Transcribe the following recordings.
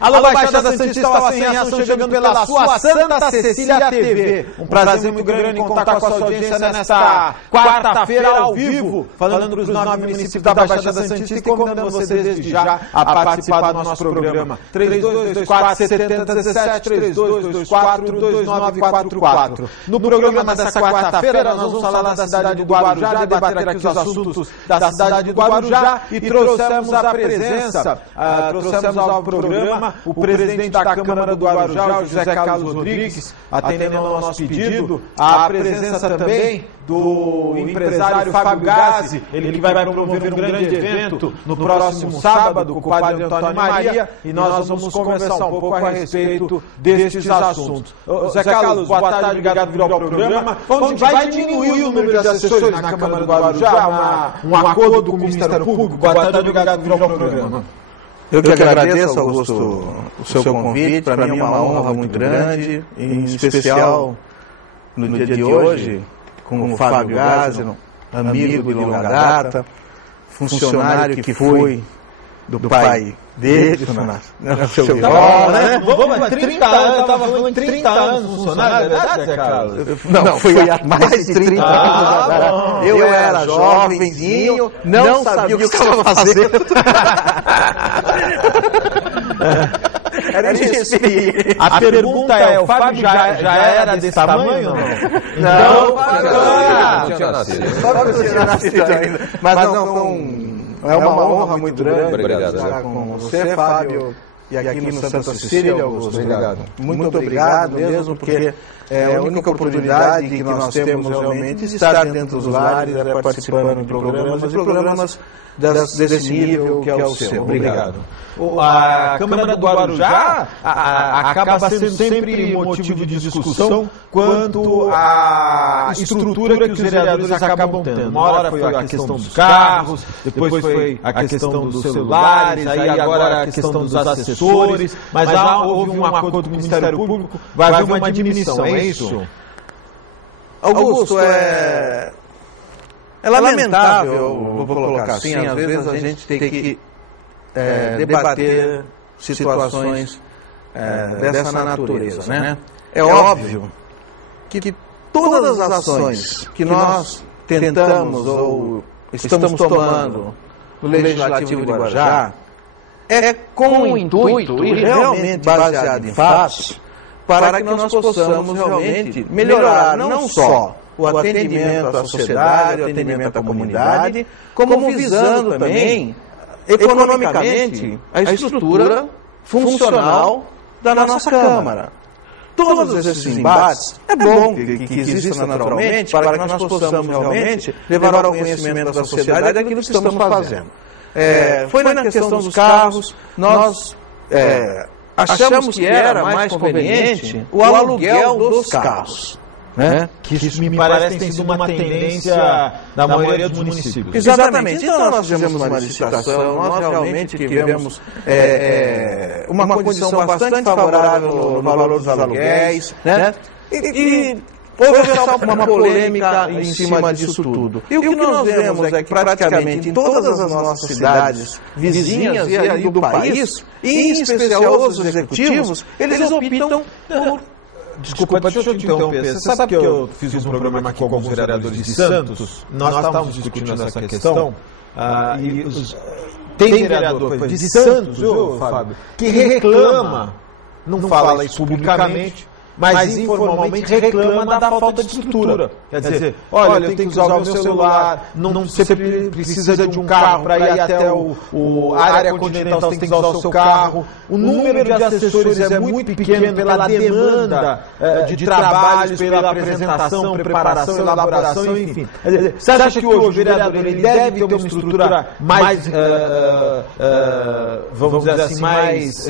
Alô, Baixada Santista, Salvação em Ação, chegando pela sua Santa Cecília TV. Um prazer muito grande em contar com a sua audiência nesta quarta-feira ao vivo, falando para os 9 municípios da Baixada Santista e convidando você desde já a participar do nosso programa. 3224-7017, 3224-2944. No programa dessa quarta-feira, nós vamos falar da cidade do Guarujá, debater aqui os assuntos da cidade do Guarujá e trouxemos a presença, trouxemos ao programa o presidente da Câmara do Guarujá, o José Carlos Rodrigues, atendendo ao nosso pedido, a presença também do empresário Fábio Gazzi, ele que vai promover um grande evento no próximo sábado com o padre Antônio Maria, e nós vamos conversar um pouco a respeito destes assuntos. Zé Carlos, boa tarde, obrigado por vir ao programa. Onde vai diminuir o número de assessores na Câmara do Guarujá, um acordo com o Ministério Público. Boa tarde, obrigado por vir ao programa. Eu que agradeço, Augusto, o seu convite. Para mim é uma honra muito grande, em especial no dia de hoje, com o Fábio Gazzi, amigo de longa data, funcionário que foi do pai dele, na seu irmão, né? Vamos, 30 anos, eu estava falando 30 anos funcionário, é verdade, Zé Carlos? Não, foi há mais de 30 anos. Eu era jovenzinho, não sabia o que estava fazendo. Era inexperiente. A pergunta é, o Fábio já era desse tamanho ou não? Não, não tinha nascido. Fábio não tinha nascido ainda. Mas não, é uma honra muito grande estar com você, Fábio, e aqui no Santa Cecília, Augusto. Obrigado. Muito obrigado mesmo, porque é a única oportunidade que nós temos realmente de estar dentro dos lares, participando de programas desse nível que é o seu. Obrigado. A Câmara do Guarujá acaba sendo sempre motivo de discussão quanto à estrutura que os vereadores acabam tendo. Uma hora foi a questão dos carros, depois foi a questão dos celulares, aí agora a questão dos assessores, mas houve um acordo com o Ministério Público, vai haver uma diminuição, é isso? Augusto, é lamentável, vou colocar assim, às vezes a gente tem que debater situações dessa natureza, né? É óbvio que todas as ações que nós tentamos ou estamos tomando no Legislativo de Guarujá é com o intuito e realmente baseado em fatos para que nós possamos realmente melhorar não só o atendimento à sociedade, o atendimento à comunidade, como visando também economicamente a estrutura funcional da nossa Câmara. Todos esses embates é bom que existam naturalmente para que nós possamos realmente levar ao conhecimento da sociedade aquilo que estamos fazendo. Foi na questão dos carros, nós achamos que era mais conveniente o aluguel dos carros. Que isso me parece ter sido uma tendência da maioria dos municípios. Exatamente. Então nós fizemos uma licitação, nós realmente tivemos uma condição bastante favorável no valor dos aluguéis, né? E houve uma polêmica em cima disso tudo. E o que nós vemos é que praticamente em todas as nossas cidades vizinhas e do país, e em especial os executivos, eles optam por... Desculpa, deixa eu te interromper. Você sabe que eu fiz um programa aqui com alguns vereadores de Santos? Nós estávamos discutindo essa questão. Tem vereador de Santos, viu, Fábio, que reclama, não fala isso publicamente, mas informalmente reclama da falta de estrutura. Quer dizer, olha, eu tenho que usar o meu celular, você precisa de um carro para ir até a área continental, você tem que usar o seu carro. O número de assessores é muito pequeno pela demanda de trabalhos, pela apresentação, preparação, elaboração, enfim. Você acha que hoje o vereador ele deve ter uma estrutura mais, vamos dizer assim, mais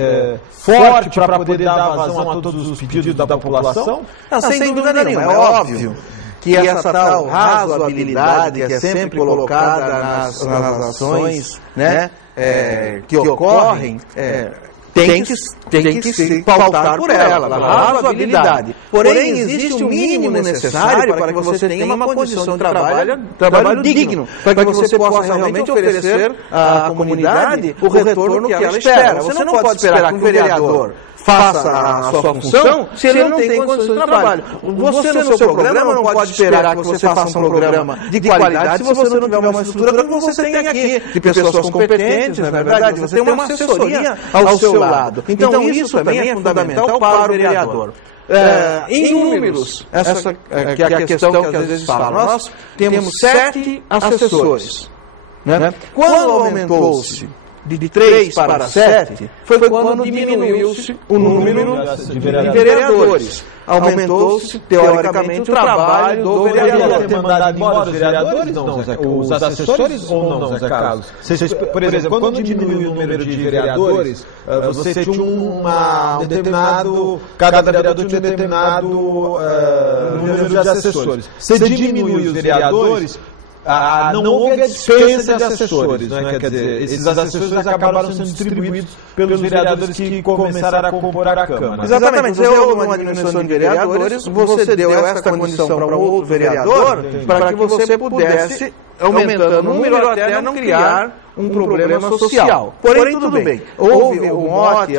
forte para poder dar vazão a todos os pedidos da população? Não, sem dúvida nenhuma. É óbvio que essa tal razoabilidade que é sempre colocada nas ações, né, que ocorrem, tem que se pautar por ela, pela razoabilidade. Porém, existe o mínimo necessário para que você tenha uma condição de trabalho digno, para que você possa realmente oferecer à comunidade o retorno que ela espera. Você não pode esperar que um vereador faça a sua função se ele não tem condições de trabalho. Você, no seu programa, não pode esperar que você faça um programa de qualidade se você não tiver uma estrutura como você tem aqui, de pessoas competentes, não é verdade? Você tem uma assessoria ao seu lado. Então, isso também é fundamental para o vereador. Em números, essa que é a questão que às vezes fala, nós temos 7 assessores. Né? Quando aumentou-se de 3 para 7, foi quando diminuiu-se o número de vereadores. Aumentou-se, teoricamente, o trabalho do vereador. Ter mandado embora os vereadores, não, Zé Carlos? Os assessores ou não, Zé Carlos? Por exemplo, quando diminuiu o número de vereadores, você tinha um determinado... Cada vereador tinha um determinado número de assessores. Você diminui os vereadores... não houve a dispensa de assessores, né? Quer dizer, esses assessores acabaram sendo distribuídos pelos vereadores que começaram a compor a Câmara. Exatamente, você houve uma diminuição de vereadores, você deu essa condição para um outro vereador para que você pudesse, aumentando o número até não criar um problema social. Porém, tudo bem, houve um mote,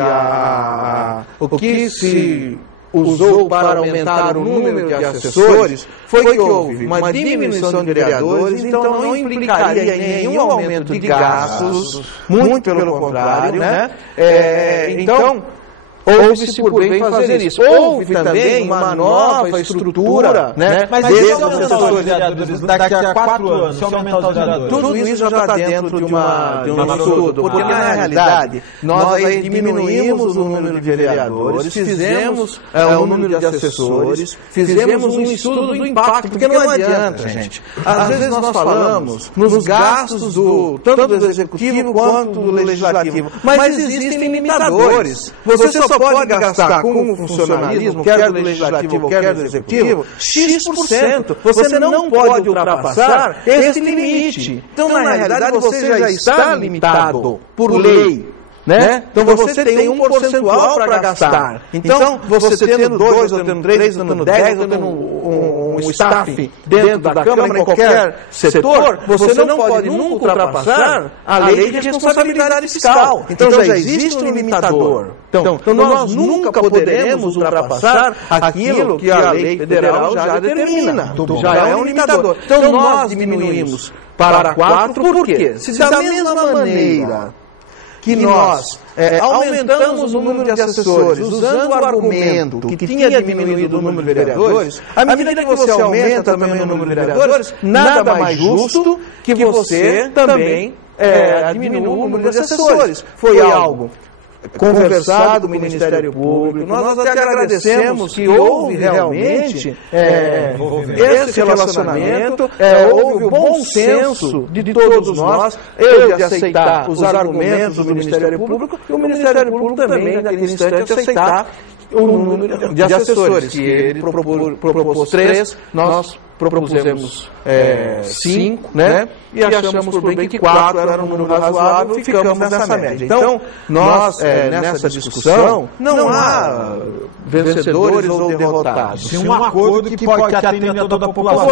o que se usou para aumentar o número de assessores foi que houve uma diminuição de vereadores, então não implicaria em nenhum aumento de gastos, muito pelo contrário, né? Então, houve-se por bem fazer isso. Houve também uma nova estrutura, né? Mas desses assessores vereadores daqui a 4 anos, se aumentar os vereadores? Tudo isso já está dentro de um estudo, porque na realidade nós aí diminuímos o número de vereadores, fizemos o número de assessores, fizemos um estudo do impacto, porque não adianta, gente. Às vezes nós falamos nos gastos tanto do executivo quanto do legislativo, mas existem limitadores. Você só pode gastar com o funcionalismo, quer do legislativo, quer do executivo, X%. Você não pode ultrapassar esse limite. Então, na realidade, você já está limitado por lei. Né? Então você tem um percentual para gastar. Então, você tendo 2, ou tendo 3, ou tendo 10, ou tendo um staff dentro da Câmara, em qualquer setor, você não pode nunca ultrapassar a lei de responsabilidade fiscal. Então já existe um limitador. Então nós nunca poderemos ultrapassar aquilo que a lei federal já determina. Já é um limitador. Então nós diminuímos para 4, por quê? Se da mesma maneira que nós aumentamos o número de assessores usando o argumento que tinha diminuído o número de vereadores, à medida que você aumenta também o número de vereadores, nada mais justo que você também diminua o número de assessores. Foi algo conversado com o Ministério Público, nós até agradecemos que houve realmente esse relacionamento, houve o bom senso de todos nós, eu de aceitar os argumentos do Ministério Público e o Ministério Público também, naquele instante, aceitar o número de assessores, que ele propôs 3, nós propusemos 5, né? E achamos por bem que 4 era um número razoável e ficamos nessa média. Então, nós, nessa discussão, não há vencedores ou derrotados. Tem um acordo que atende a toda a população.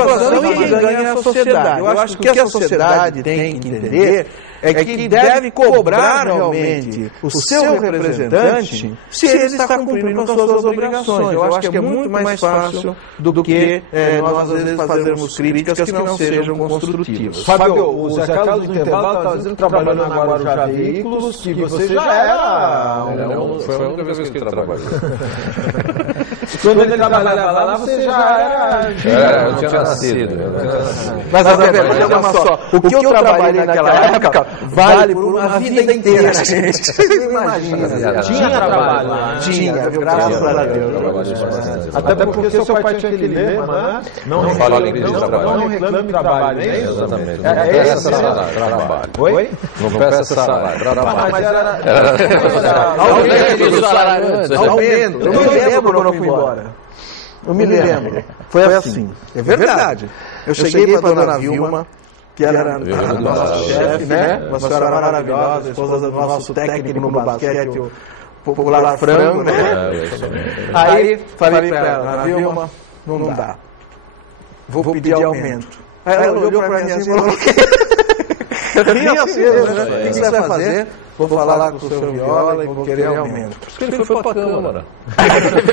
E quem ganha é a sociedade. Eu acho que o que a sociedade tem que entender é que deve cobrar realmente o seu representante se ele está cumprindo com as suas obrigações. Eu acho que é muito mais fácil do que nós, às vezes, fazermos críticas que não sejam construtivas. Fábio, o Zé Carlos no intervalo estava dizendo que trabalhando na Guarujá Veículos, que você já era... Foi a única vez que ele trabalhou. Quando ele trabalhava lá, você já era... Eu tinha nascido. Mas a verdade é só, o que eu trabalhei naquela época vale por uma vida inteira, gente. Vocês imaginam. Tinha trabalho lá. Tinha, graças a Deus. Até porque seu pai tinha aquele lema, não reclame trabalho, é isso? Exatamente. Não peça salário, trabalho. Oi? Não peça salário, trabalho. Mas era... Aumento. Eu me lembro quando eu fui embora. Eu me lembro. Foi assim. É verdade. Eu cheguei para a dona Vilma, que era a nossa chefe, né? Uma senhora maravilhosa, esposa do nosso técnico no basquete, popular frango, né? Aí falei para ela, Vilma, não dá. Vou pedir aumento. Aí ela olhou para mim assim e falou, ria assim, né? O que você vai fazer? Vou falar com o seu Viola e vou querer aumento. Porque ele foi para a Câmara.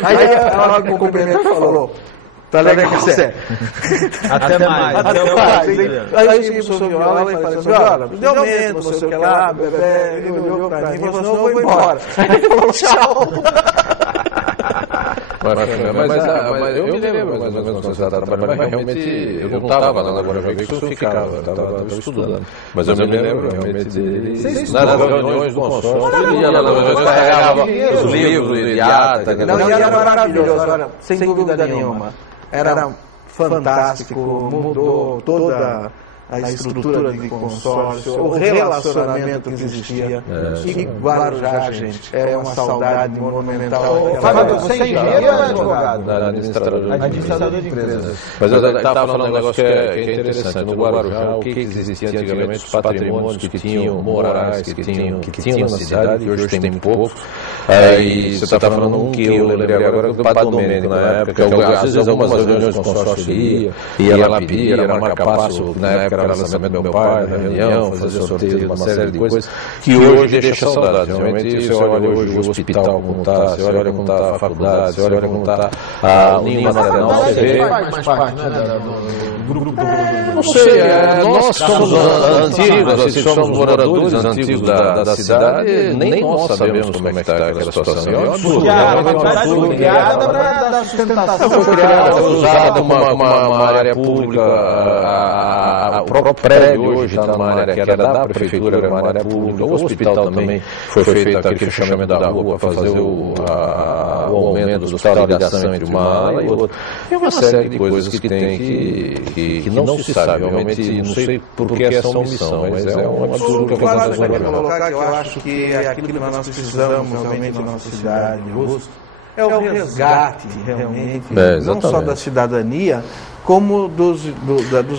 Aí ela me cumprimentou e falou, tá legal, você. Até mais. Até mais. Aí eu cheguei pro seu Viola e falei assim, Viola, me deu aumento, não sei o que lá, bebê. Ele olhou pra mim e falou, não, eu vou embora. Aí ele falou, tchau. Mas eu me lembro mais ou menos quando você estava trabalhando, mas realmente eu não estava lá na Guarujá, eu ficava, estava estudando. Mas eu me lembro realmente de nas reuniões do consórcio, ele ia lá, carregava os livros, Iliada. Não, e era maravilhoso, sem dúvida nenhuma. Era fantástico, mudou toda a estrutura de consórcio, o relacionamento que existia. E Guarujá, gente, é uma saudade monumental. Fábio, você é engenheiro ou advogado? Administrador de empresas. Mas eu estava falando um negócio que é interessante. No Guarujá, o que existia antigamente, os patrimônios que tinham, morais que tinham na cidade, que hoje tem pouco. Aí você está falando um que eu lembrei agora do Padre Domênico, na época, que às vezes algumas reuniões do consórcio ia lá pedir, era marca-passo, na época era lançamento do meu pai, na reunião, fazer sorteio de uma série de coisas, que hoje deixa saudade. Realmente, você olha hoje o hospital como está, você olha como está a faculdade, você olha como está o ninho maternal, você vê... Não sei, nós somos antigos, assim, somos moradores antigos da cidade, nem nós sabemos como é que está aquela situação. Porque a faculdade foi criada para dar sustentação. Foi criada, foi usada como uma área pública, o próprio prédio hoje está numa área que era da prefeitura, era uma área pública, o hospital também foi feito aquele fechamento da rua para fazer o aumento do hospital, a ligação entre uma ala e outra. É uma série de coisas que tem que não se sabe, realmente, não sei por que essa omissão, mas é um absurdo que acontece no Guarujá. Eu acho que é aquilo que nós precisamos realmente na nossa cidade, é o resgate, realmente, não só da cidadania, como dos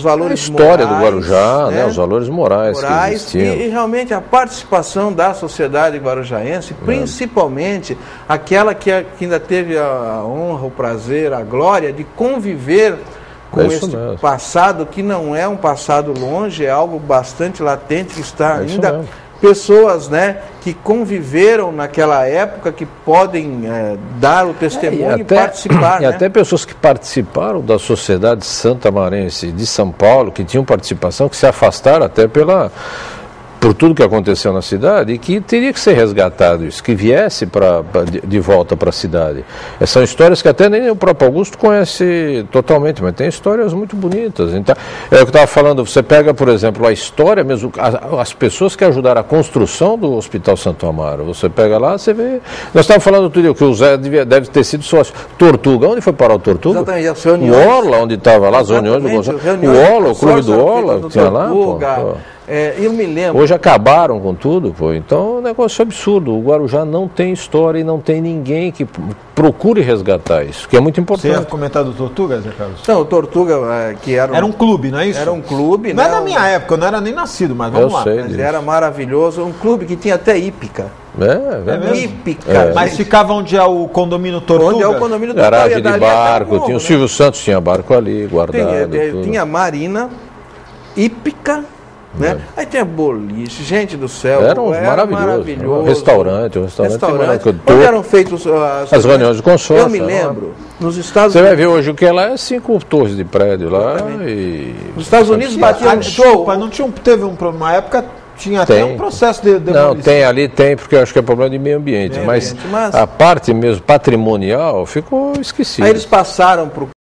valores morais. A história do Guarujá, né, os valores morais que existiam. E realmente a participação da sociedade guarujaense, principalmente aquela que ainda teve a honra, o prazer, a glória de conviver com este passado, que não é um passado longe, é algo bastante latente, que está ainda... Pessoas, né, que conviveram naquela época, que podem dar o testemunho e participar. E até pessoas que participaram da Sociedade Santamarense de São Paulo, que tinham participação, que se afastaram até por tudo que aconteceu na cidade, e que teria que ser resgatado isso, que viesse de volta para a cidade. São histórias que até nem o próprio Augusto conhece totalmente, mas tem histórias muito bonitas. Então, é o que eu estava falando, você pega, por exemplo, a história mesmo, as pessoas que ajudaram a construção do Hospital Santo Amaro, você pega lá, você vê... Nós estávamos falando outro dia que o Zé deve ter sido sócio. Tortuga, onde foi parar o Tortuga? Exatamente, o Orla, onde estava lá, as reuniões do Gonçalo. O Orla, o clube do Orla, tinha lá, eu me lembro. Hoje acabaram com tudo, então é um negócio absurdo. O Guarujá não tem história e não tem ninguém que procure resgatar isso, que é muito importante. Você ia comentar do Tortuga, Zé Carlos? Não, o Tortuga, que era um clube, não é isso? Era um clube, não é da minha época, eu não era nem nascido, mas vamos lá. Mas era maravilhoso, um clube que tinha até hípica. Hípica. Mas ficava onde é o condomínio Tortuga? Onde é o condomínio Tortuga. Garagem de barco, tinha o Silvio Santos, tinha barco ali, guardado. Tinha marina, hípica, né? Aí tinha boliche, gente do céu, era maravilhoso. Restaurante. Onde eram feitos as reuniões de consórcio. Eu me lembro, nos Estados Unidos. Você vai ver hoje o que é lá, é 5 torres de prédio lá. Nos Estados Unidos batia um show. Teve uma época. Tinha até um processo de demolição. Não, tem, porque eu acho que é problema de meio ambiente. Mas a parte mesmo patrimonial ficou esquecida. Aí eles passaram para o